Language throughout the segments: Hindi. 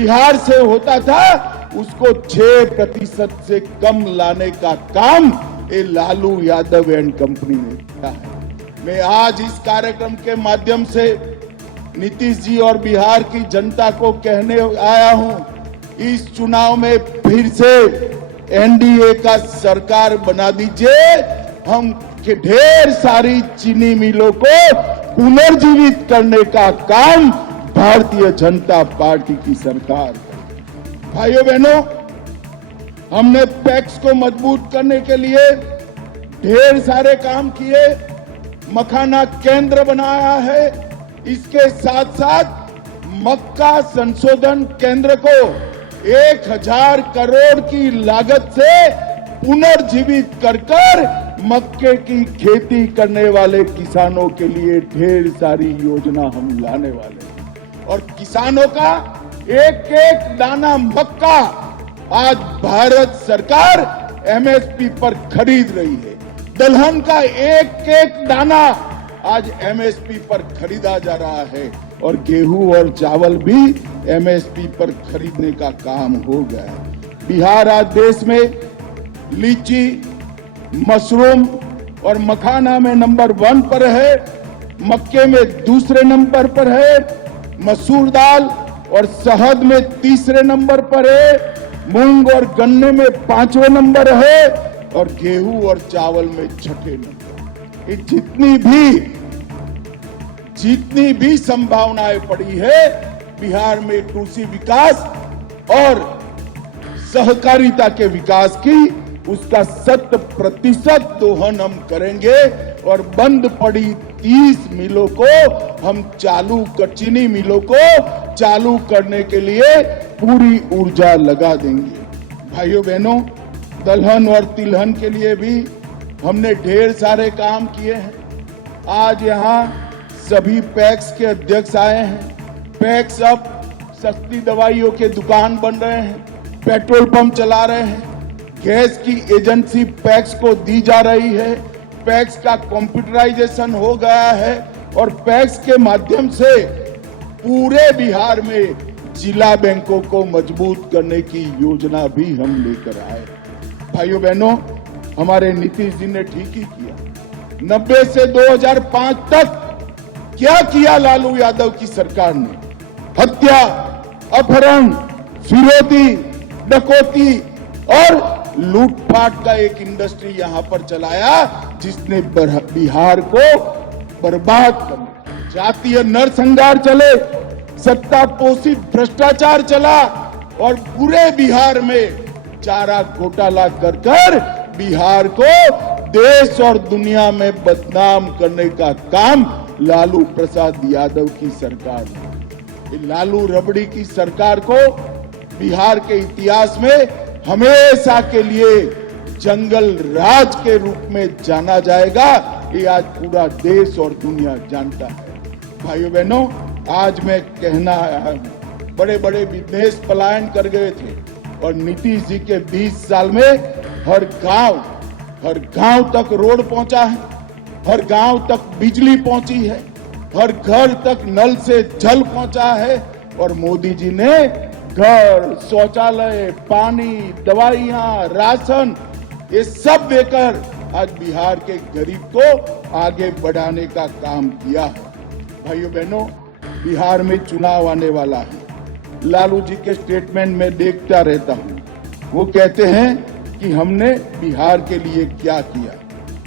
बिहार से होता था उसको 6% से कम लाने का काम ये लालू यादव एंड कंपनी ने किया है। मैं आज इस कार्यक्रम के माध्यम से नीतीश जी और बिहार की जनता को कहने आया हूं, इस चुनाव में फिर से एनडीए का सरकार बना दीजिए। हम ढेर सारी चीनी मिलों को पुनर्जीवित करने का काम भारतीय जनता पार्टी की सरकार। भाइयों बहनों, हमने पैक्स को मजबूत करने के लिए ढेर सारे काम किए, मखाना केंद्र बनाया है। इसके साथ साथ मक्का संशोधन केंद्र को 1000 करोड़ की लागत से पुनर्जीवित कर मक्के की खेती करने वाले किसानों के लिए ढेर सारी योजना हम लाने वाले हैं। और किसानों का एक एक दाना मक्का आज भारत सरकार एमएसपी पर खरीद रही है। दलहन का एक एक दाना आज एमएसपी पर खरीदा जा रहा है और गेहूं और चावल भी एमएसपी पर खरीदने का काम हो गया है। बिहार आज देश में लीची, मशरूम और मखाना में नंबर 1 पर है, मक्के में दूसरे नंबर पर है, मसूर दाल और शहद में तीसरे नंबर पर है, मूंग और गन्ने में 5वें नंबर है और गेहूं और चावल में 6ठे नंबर। ये जितनी भी संभावनाएं पड़ी है बिहार में कृषि विकास और सहकारिता के विकास की, उसका 100% दोहन हम करेंगे और बंद पड़ी 30 मिलों को हम चीनी मिलों को चालू करने के लिए पूरी ऊर्जा लगा देंगे। भाइयों बहनों, दलहन और तिलहन के लिए भी हमने ढेर सारे काम किए हैं। आज यहाँ सभी पैक्स के अध्यक्ष आए हैं। पैक्स अब सस्ती दवाइयों के दुकान बन रहे हैं, पेट्रोल पंप चला रहे हैं, गैस की एजेंसी पैक्स को दी जा रही है, पैक्स का कंप्यूटराइजेशन हो गया है और पैक्स के माध्यम से पूरे बिहार में जिला बैंकों को मजबूत करने की योजना भी हम लेकर आए। भाइयों बहनों, हमारे नीतीश जी ने ठीक ही किया। 90 से 2005 तक क्या किया लालू यादव की सरकार ने? हत्या, अपहरण, फिरौती, डकैती और लूटपाट का एक इंडस्ट्री यहां पर चलाया जिसने बिहार को बर्बाद कर दिया। जातीय नरसंहार चले, सत्ता पोषित भ्रष्टाचार चला और पूरे बिहार में चारा घोटाला कर बिहार को देश और दुनिया में बदनाम करने का काम लालू प्रसाद यादव की सरकार ने। लालू रबड़ी की सरकार को बिहार के इतिहास में हमेशा के लिए जंगल राज के रूप में जाना जाएगा। ये आज पूरा देश और दुनिया जानता है। भाइयों बहनों, आज मैं कहना आया हूं, बड़े बड़े बिजनेस पलायन कर गए थे और नीतीश जी के 20 साल में हर गांव तक रोड पहुंचा है, हर गांव तक बिजली पहुंची है, हर घर तक नल से जल पहुंचा है और मोदी जी ने घर, शौचालय, पानी, दवाइयां, राशन ये सब देकर आज बिहार के गरीब को आगे बढ़ाने का काम किया है। भाइयों बहनों, बिहार में चुनाव आने वाला है। लालू जी के स्टेटमेंट में देखता रहता हूं, वो कहते हैं कि हमने बिहार के लिए क्या किया।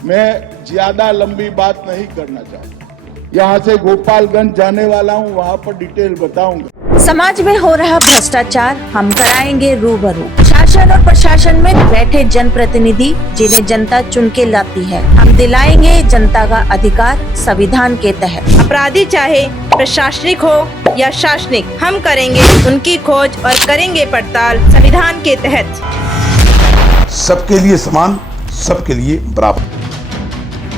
मैं ज्यादा लंबी बात नहीं करना चाहता, यहाँ से गोपालगंज जाने वाला हूँ, वहाँ पर डिटेल बताऊंगा। समाज में हो रहा भ्रष्टाचार हम कराएंगे रूबरू। शासन और प्रशासन में बैठे जनप्रतिनिधि जिन्हें जनता चुन के लाती है, हम दिलाएंगे जनता का अधिकार संविधान के तहत। अपराधी चाहे प्रशासनिक हो या शासनिक, हम करेंगे उनकी खोज और करेंगे पड़ताल संविधान के तहत। सबके लिए समान, सबके लिए बराबर।